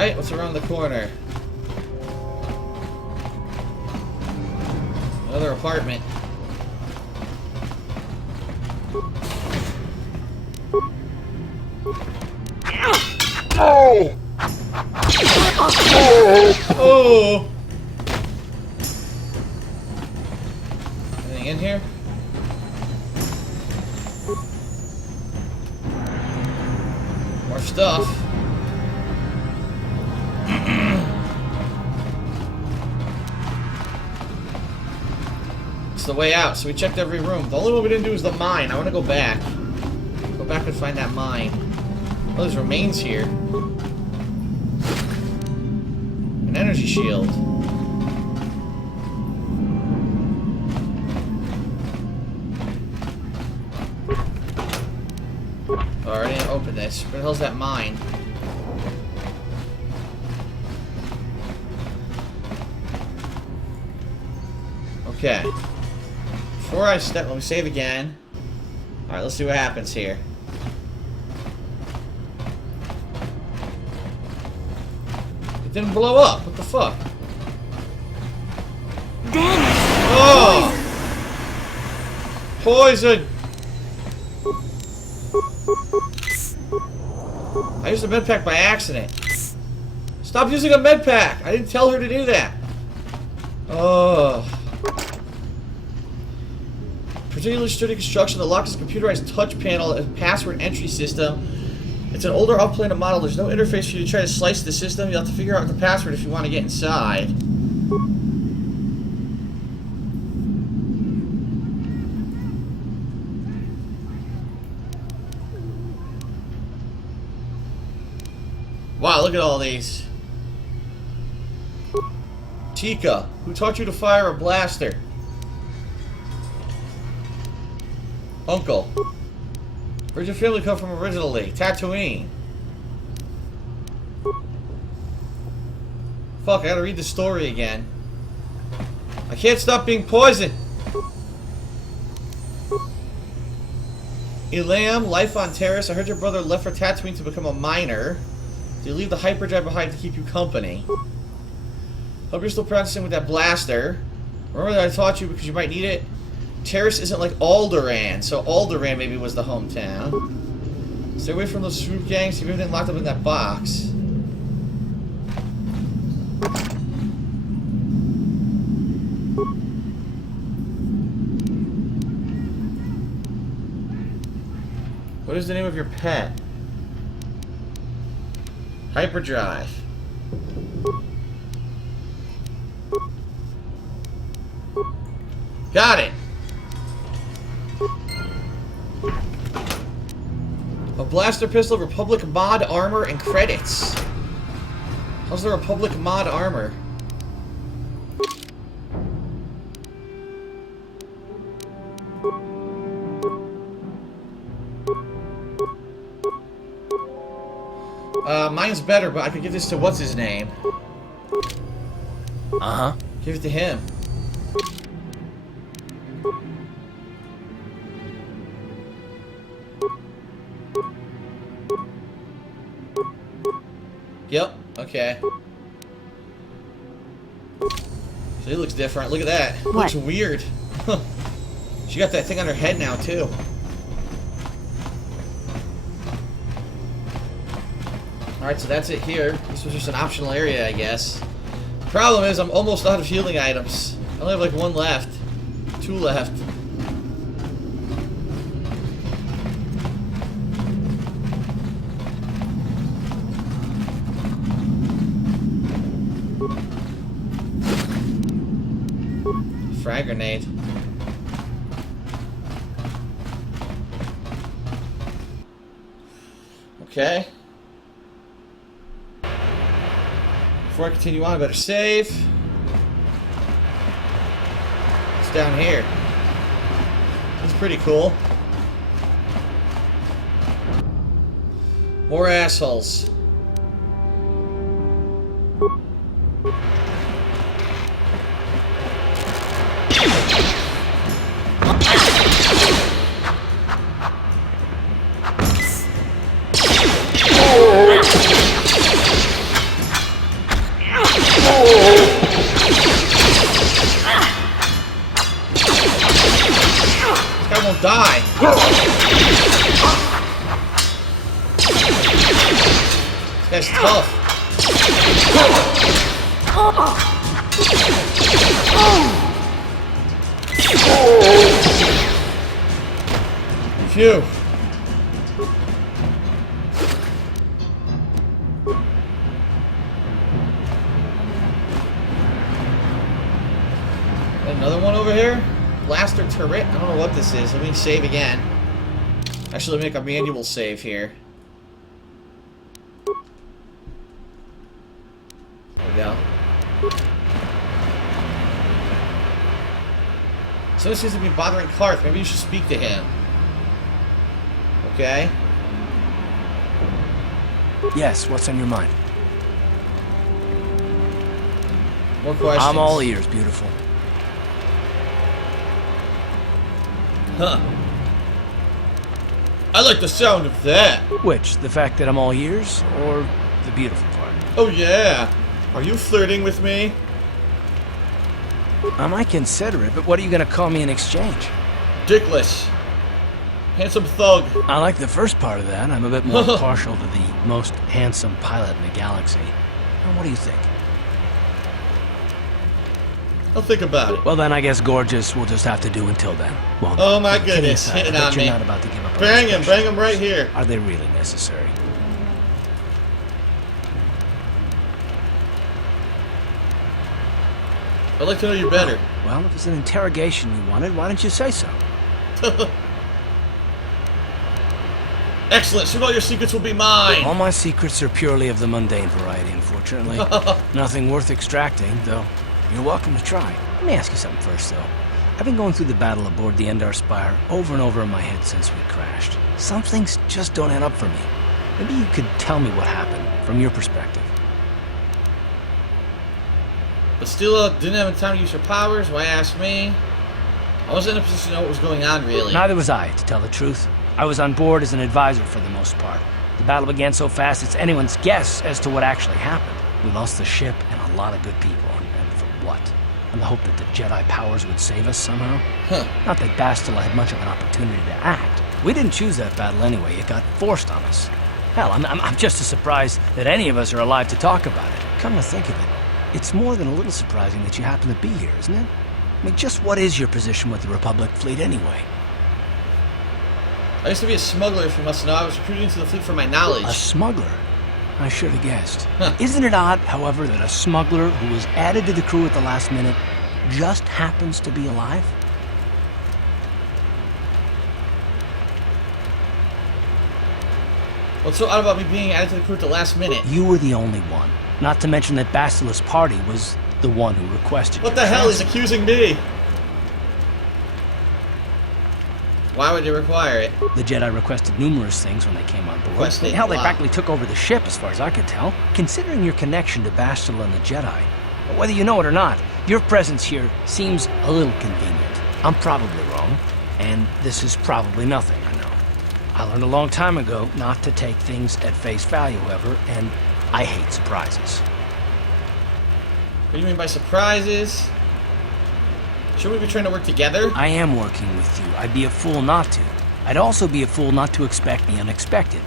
Alright, what's around the corner? Another apartment. Oh! Oh! Anything in here? More stuff. It's the way out, so we checked every room. The only one we didn't do is the mine. I want to go back. Go back and find that mine. Oh, there's remains here. An energy shield. Oh, I didn't open this. Where the hell's that mine? Okay. Before I step, let me save again. Alright, let's see what happens here. It didn't blow up. What the fuck? Damn it! Oh! Poison! I used a med pack by accident. Stop using a med pack! I didn't tell her to do that. Oh. Particularly sturdy construction that locks the computerized touch panel and password entry system. It's an older upplanet model. There's no interface for you to try to slice the system. You'll have to figure out the password if you want to get inside. Wow, look at all these. Tika, who taught you to fire a blaster? Uncle. Where'd your family come from originally? Tatooine. Fuck, I gotta read the story again. I can't stop being poisoned. Elam, life on Terrace. I heard your brother left for Tatooine to become a miner. So you leave the hyperdrive behind to keep you company. Hope you're still practicing with that blaster. Remember that I taught you because you might need it? Terrace isn't like Alderaan, so Alderaan maybe was the hometown. Stay away from those swoop gangs, keep everything locked up in that box. What is the name of your pet? Hyperdrive. Got it! A blaster pistol, Republic mod armor, and credits. How's the Republic mod armor? Mine's better, but I could give this to what's his name? Uh-huh. Give it to him. Yep, okay. So he looks different. Look at that. What? Looks weird. She got that thing on her head now, too. Alright, so that's it here. This was just an optional area, I guess. Problem is, I'm almost out of healing items. I only have like one left. Two left. Frag grenade. Okay. Before I continue on, I better save. It's down here. It's pretty cool. More assholes. That's tough. Phew. Another one over here? Blaster turret? I don't know what this is. Let me save again. Actually, let me make a manual save here. There we go. Someone seems to be bothering Karth. Maybe you should speak to him. Okay. Yes, what's on your mind? More questions. I'm all ears, beautiful. Huh. I like the sound of that. Which? The fact that I'm all ears, or the beautiful part? Oh yeah. Are you flirting with me? I might consider it, but what are you gonna call me in exchange? Dickless. Handsome thug. I like the first part of that. I'm a bit more partial to the most handsome pilot in the galaxy. Now, what do you think? I'll think about it. Well, then I guess gorgeous will just have to do until then. Well, oh my goodness, hitting on me. You're not about to give up. Bang him right here. Are they really necessary? I'd like to know you better. Well, if it's an interrogation you wanted, why didn't you say so? Excellent. Soon all your secrets will be mine. All my secrets are purely of the mundane variety, unfortunately. Nothing worth extracting, though. You're welcome to try. Let me ask you something first, though. I've been going through the battle aboard the Endar Spire over and over in my head since we crashed. Some things just don't add up for me. Maybe you could tell me what happened, from your perspective. But still didn't have time to use your powers. Why ask me? I wasn't in a position to know what was going on, really. Neither was I, to tell the truth. I was on board as an advisor for the most part. The battle began so fast it's anyone's guess as to what actually happened. We lost the ship and a lot of good people. And for what? On the hope that the Jedi powers would save us somehow? Huh. Not that Bastila had much of an opportunity to act. We didn't choose that battle anyway. It got forced on us. Hell, I'm just as surprised that any of us are alive to talk about it. Come to think of it, it's more than a little surprising that you happen to be here, isn't it? I mean, just what is your position with the Republic fleet anyway? I used to be a smuggler, if you must know. I was recruited into the fleet for my knowledge. A smuggler? I should have guessed. Huh. Isn't it odd, however, that a smuggler who was added to the crew at the last minute just happens to be alive? What's so odd about me being added to the crew at the last minute? You were the only one. Not to mention that Bastila's party was the one who requested What the hell? He's accusing me. Why would they require it? The Jedi requested numerous things when they came on board. Requested? Hell, they Wow. practically took over the ship, as far as I could tell. Considering your connection to Bastila and the Jedi, whether you know it or not, your presence here seems a little convenient. I'm probably wrong, and this is probably nothing, I know. I learned a long time ago not to take things at face value, however, and I hate surprises. What do you mean by surprises? Shouldn't we be trying to work together? I am working with you. I'd be a fool not to. I'd also be a fool not to expect the unexpected.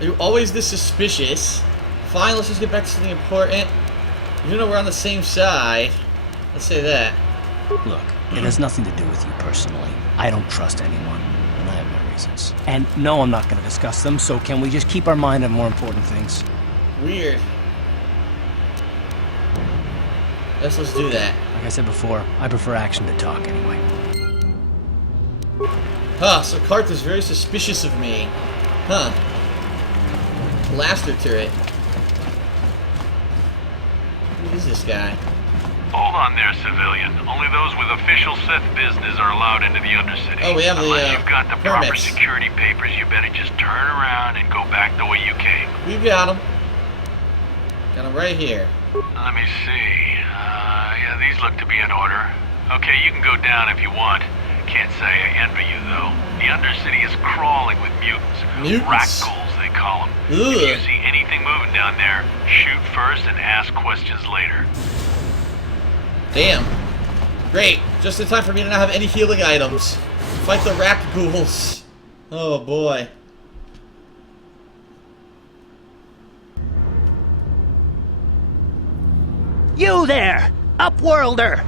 Are you always this suspicious? Fine, let's just get back to something important. You know we're on the same side. Let's say that. Look, it has nothing to do with you personally. I don't trust anyone, and I have my reasons. And no, I'm not going to discuss them, so can we just keep our mind on more important things? Weird. Let's do that. Like I said before, I prefer action to talk anyway. Huh, so Karth is very suspicious of me. Huh. Blaster turret. Who is this guy? Hold on there, civilian. Only those with official Sith business are allowed into the Undercity. Oh, we have the, Unless you've got the proper permits. security papers, you better just turn around and go back the way you came. We've got him. Got him right here. Let me see. Yeah, these look to be in order. Okay, you can go down if you want. Can't say I envy you, though. The Undercity is crawling with mutants. Mutants? Rackhools, they call them. If you see anything moving down there, shoot first and ask questions later. Damn. Great. Just in time for me to not have any healing items. Fight the rat ghouls. Oh boy. You there, Upworlder!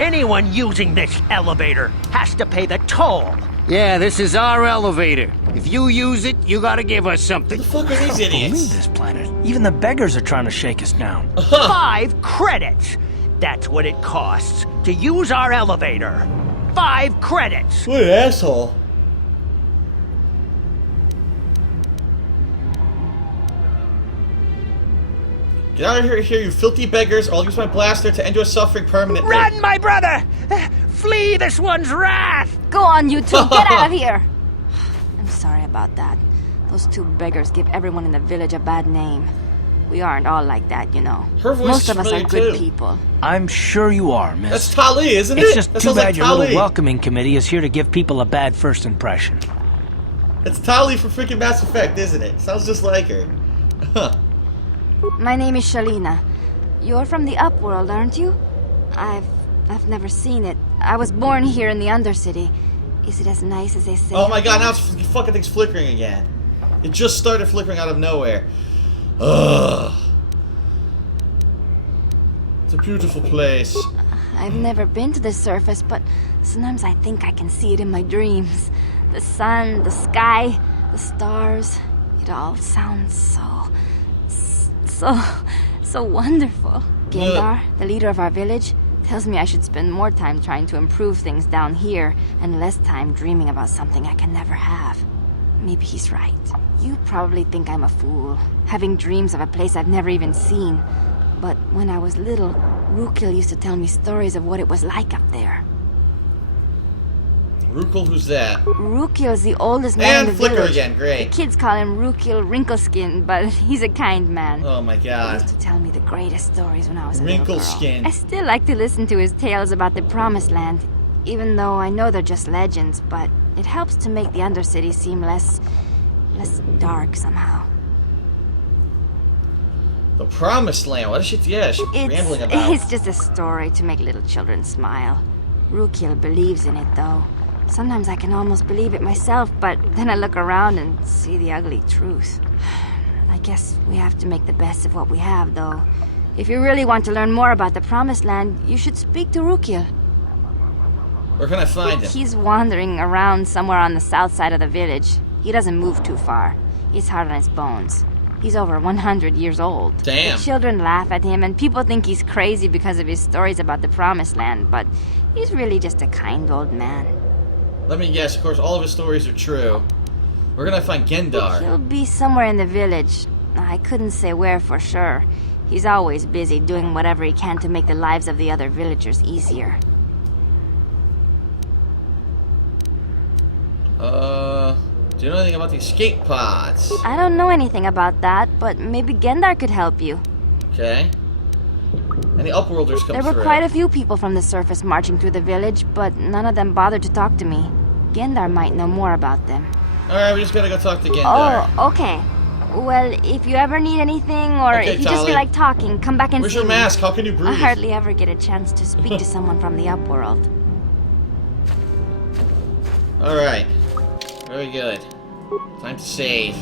Anyone using this elevator has to pay the toll. Yeah, this is our elevator. If you use it, you gotta give us something. What the fuck are these Believe idiots? this planet. Even the beggars are trying to shake us down. 5 credits! That's what it costs to use our elevator. 5 credits! What an asshole. Get out of here, you filthy beggars, or I'll use my blaster to end your suffering permanently. Run, my brother! Flee this one's wrath! Go on, you two, get out of here! I'm sorry about that. Those 2 beggars give everyone in the village a bad name. We aren't all like that, you know. Her voice Most is of us are familiar, good too. people. I'm sure you are, miss. That's Tali, isn't it? It's just That too sounds bad like your little Tali. welcoming committee is here to give people a bad first impression. It's Tali from freaking Mass Effect, isn't it? Sounds just like her. Huh. My name is Shalina. You're from the Upworld, aren't you? I've never seen it. I was born here in the Undercity. Is it as nice as they say? Oh my god, now it's fucking thing's flickering again. It just started flickering out of nowhere. Ugh. It's a beautiful place. I've never been to the surface, but sometimes I think I can see it in my dreams. The sun, the sky, the stars. It all sounds so wonderful. Gendar, the leader of our village, tells me I should spend more time trying to improve things down here and less time dreaming about something I can never have. Maybe he's right. You probably think I'm a fool, having dreams of a place I've never even seen. But when I was little, Rukil used to tell me stories of what it was like up there. Rukil, who's that? Rukil's the oldest man And in the flicker village. again, great. The kids call him Rukil Wrinkleskin, but he's a kind man. Oh my He god. used to tell me the greatest stories when I was a little girl. Wrinkleskin. I still like to listen to his tales about the Promised Land, even though I know they're just legends, but it helps to make the Undercity seem less dark somehow. The Promised Land. What is she? Yeah, she's rambling about. It's just a story to make little children smile. Rukil believes in it, though. Sometimes I can almost believe it myself, but then I look around and see the ugly truth. I guess we have to make the best of what we have, though. If you really want to learn more about the Promised Land, you should speak to Rukil. Where can I find him? He's wandering around somewhere on the south side of the village. He doesn't move too far. He's hard on his bones. He's over 100 years old. Damn. The children laugh at him, and people think he's crazy because of his stories about the Promised Land, but he's really just a kind old man. Let me guess, of course, all of his stories are true. Where can I find Gendar? He'll be somewhere in the village. I couldn't say where for sure. He's always busy doing whatever he can to make the lives of the other villagers easier. Do you know anything about the escape pods? I don't know anything about that, but maybe Gendar could help you. Okay. Any Upworlders come There were through? quite a few people from the surface marching through the village, but none of them bothered to talk to me. Gendar might know more about them. Alright, we just gotta go talk to Gendar. Oh, okay. Well, if you ever need anything, or Okay, if you just Tali. feel like talking, come back and Where's see your me. mask? How can you I breathe? hardly ever get a chance to speak to someone from the Upworld. Alright. Very good. Time to save.